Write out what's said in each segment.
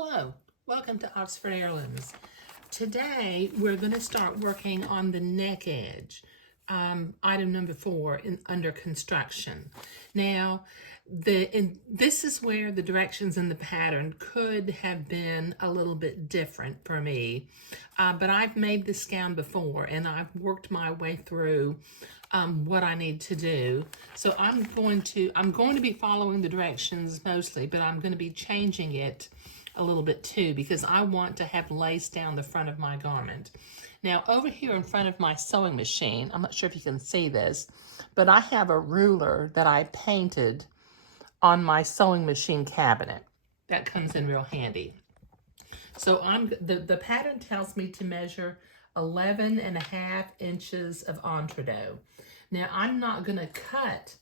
Hello, welcome to Oxford Heirlooms. Today we're going to start working on the neck edge, item number 4 under construction. Now, this is where the directions in the pattern could have been a little bit different for me, but I've made this gown before and I've worked my way through what I need to do. So I'm going to be following the directions mostly, but I'm going to be changing it a little bit too because I want to have lace down the front of my garment. Now over here in front of my sewing machine, I'm not sure if you can see this, but I have a ruler that I painted on my sewing machine cabinet. That comes in real handy. So the pattern tells me to measure 11.5 inches of entredot. Now I'm not going to cut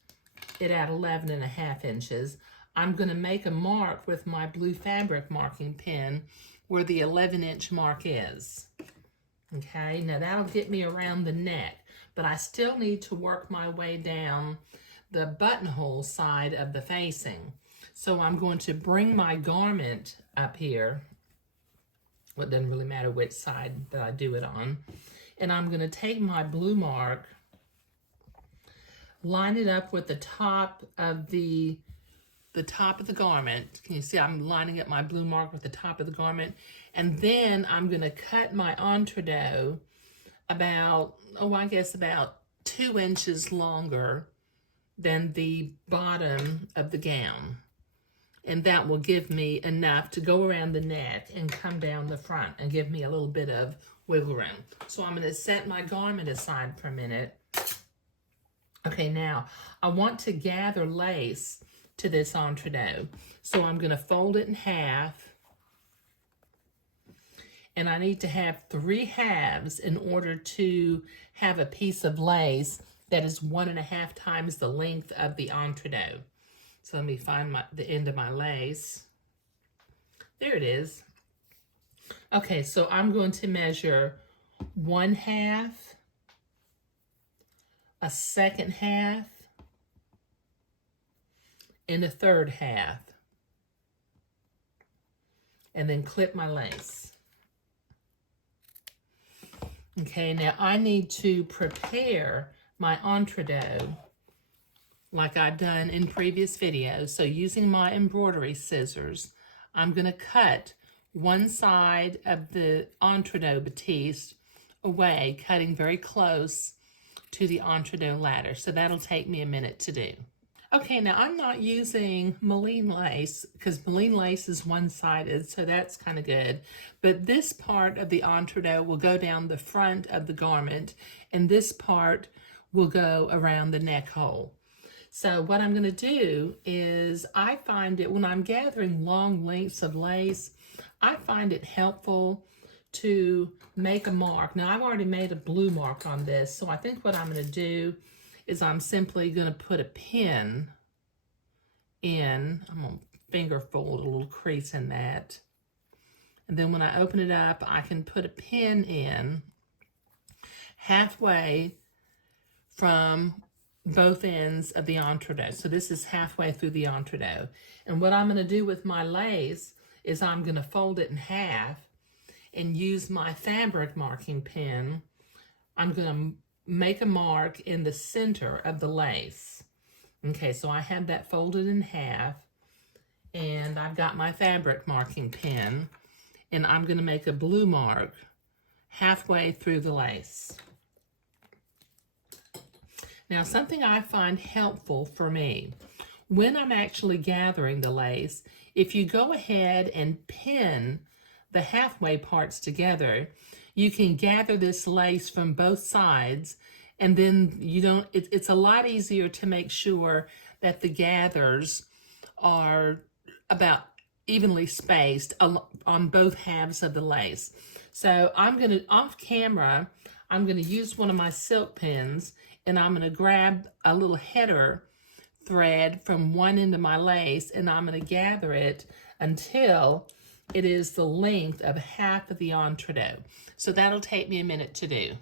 it at 11.5 inches. I'm going to make a mark with my blue fabric marking pen where the 11-inch mark is. Okay, now that'll get me around the neck, but I still need to work my way down the buttonhole side of the facing. So I'm going to bring my garment up here. Well, it doesn't really matter which side that I do it on. And I'm going to take my blue mark, line it up with the top of the garment. Can you see I'm lining up my blue mark with the top of the garment? And then I'm going to cut my entredot about, I guess about 2 inches longer than the bottom of the gown. And that will give me enough to go around the neck and come down the front and give me a little bit of wiggle room. So I'm going to set my garment aside for a minute. Okay, now I want to gather lace to this entredot. So I'm going to fold it in half. And I need to have 3 halves in order to have a piece of lace that is 1.5 times the length of the entredot. So let me find the end of my lace. There it is. Okay, so I'm going to measure 1/2, a 2nd half, and a 3rd half. And then clip my lace. Okay, now I need to prepare my entredot like I've done in previous videos. So using my embroidery scissors, I'm going to cut one side of the entredot batiste away, cutting very close to the entredot ladder. So that'll take me a minute to do. Okay, now I'm not using Moline lace because Moline lace is one-sided, so that's kind of good. But this part of the entredot will go down the front of the garment, and this part will go around the neck hole. So what I'm going to do is I find it, when I'm gathering long lengths of lace, I find it helpful to make a mark. Now I've already made a blue mark on this, so I think what I'm going to do is I'm simply going to put a pin in. I'm going to finger fold a little crease in that. And then when I open it up, I can put a pin in halfway from both ends of the entredot. So this is halfway through the entredot. And what I'm going to do with my lace is I'm going to fold it in half and use my fabric marking pen. I'm going to make a mark in the center of the lace. Okay, so I have that folded in half, and I've got my fabric marking pen, and I'm going to make a blue mark halfway through the lace. Now, something I find helpful for me, when I'm actually gathering the lace, if you go ahead and pin the halfway parts together, you can gather this lace from both sides, and then it's a lot easier to make sure that the gathers are about evenly spaced on both halves of the lace. So off camera, I'm going to use one of my silk pins, and I'm going to grab a little header thread from one end of my lace, and I'm going to gather it until it is the length of half of the entredot. So that'll take me a minute to do.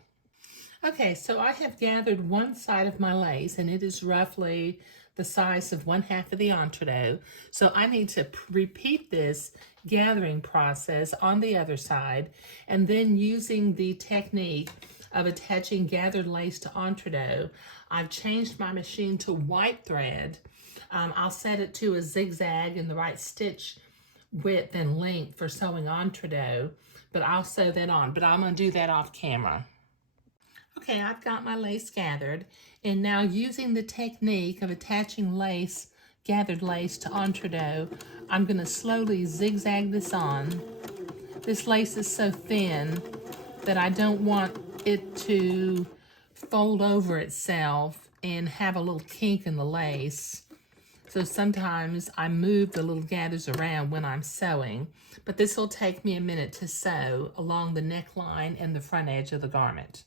Okay, so I have gathered one side of my lace, and it is roughly the size of 1/2 of the entree. So I need to repeat this gathering process on the other side, and then using the technique of attaching gathered lace to entree, I've changed my machine to white thread. I'll set it to a zigzag in the right stitch width and length for sewing entree, but I'll sew that on, but I'm going to do that off camera. Okay, I've got my lace gathered, and now using the technique of attaching lace, gathered lace to entree, I'm going to slowly zigzag this on. This lace is so thin that I don't want it to fold over itself and have a little kink in the lace. So sometimes I move the little gathers around when I'm sewing, but this will take me a minute to sew along the neckline and the front edge of the garment.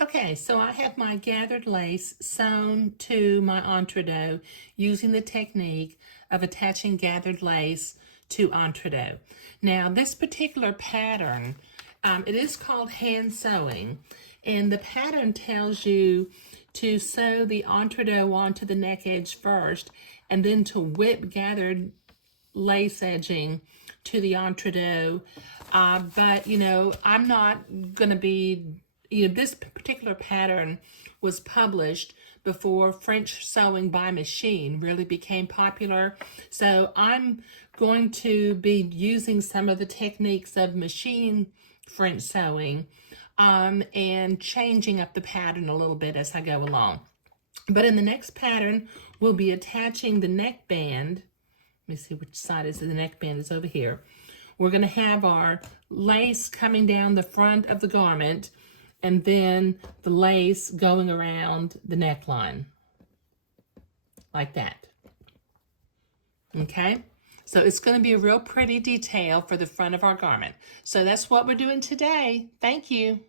Okay, so I have my gathered lace sewn to my entree using the technique of attaching gathered lace to entree. Now, this particular pattern, it is called hand sewing, and the pattern tells you to sew the entree onto the neck edge first, and then to whip gathered lace edging to the entree. But, you know, I'm not going to be, you know, this particular pattern was published before French sewing by machine really became popular. So I'm going to be using some of the techniques of machine French sewing and changing up the pattern a little bit as I go along. But in the next pattern, we'll be attaching the neckband. Let me see which side is the neckband is over here. We're going to have our lace coming down the front of the garment, and then the lace going around the neckline, like that. Okay? So it's going to be a real pretty detail for the front of our garment. So that's what we're doing today. Thank you.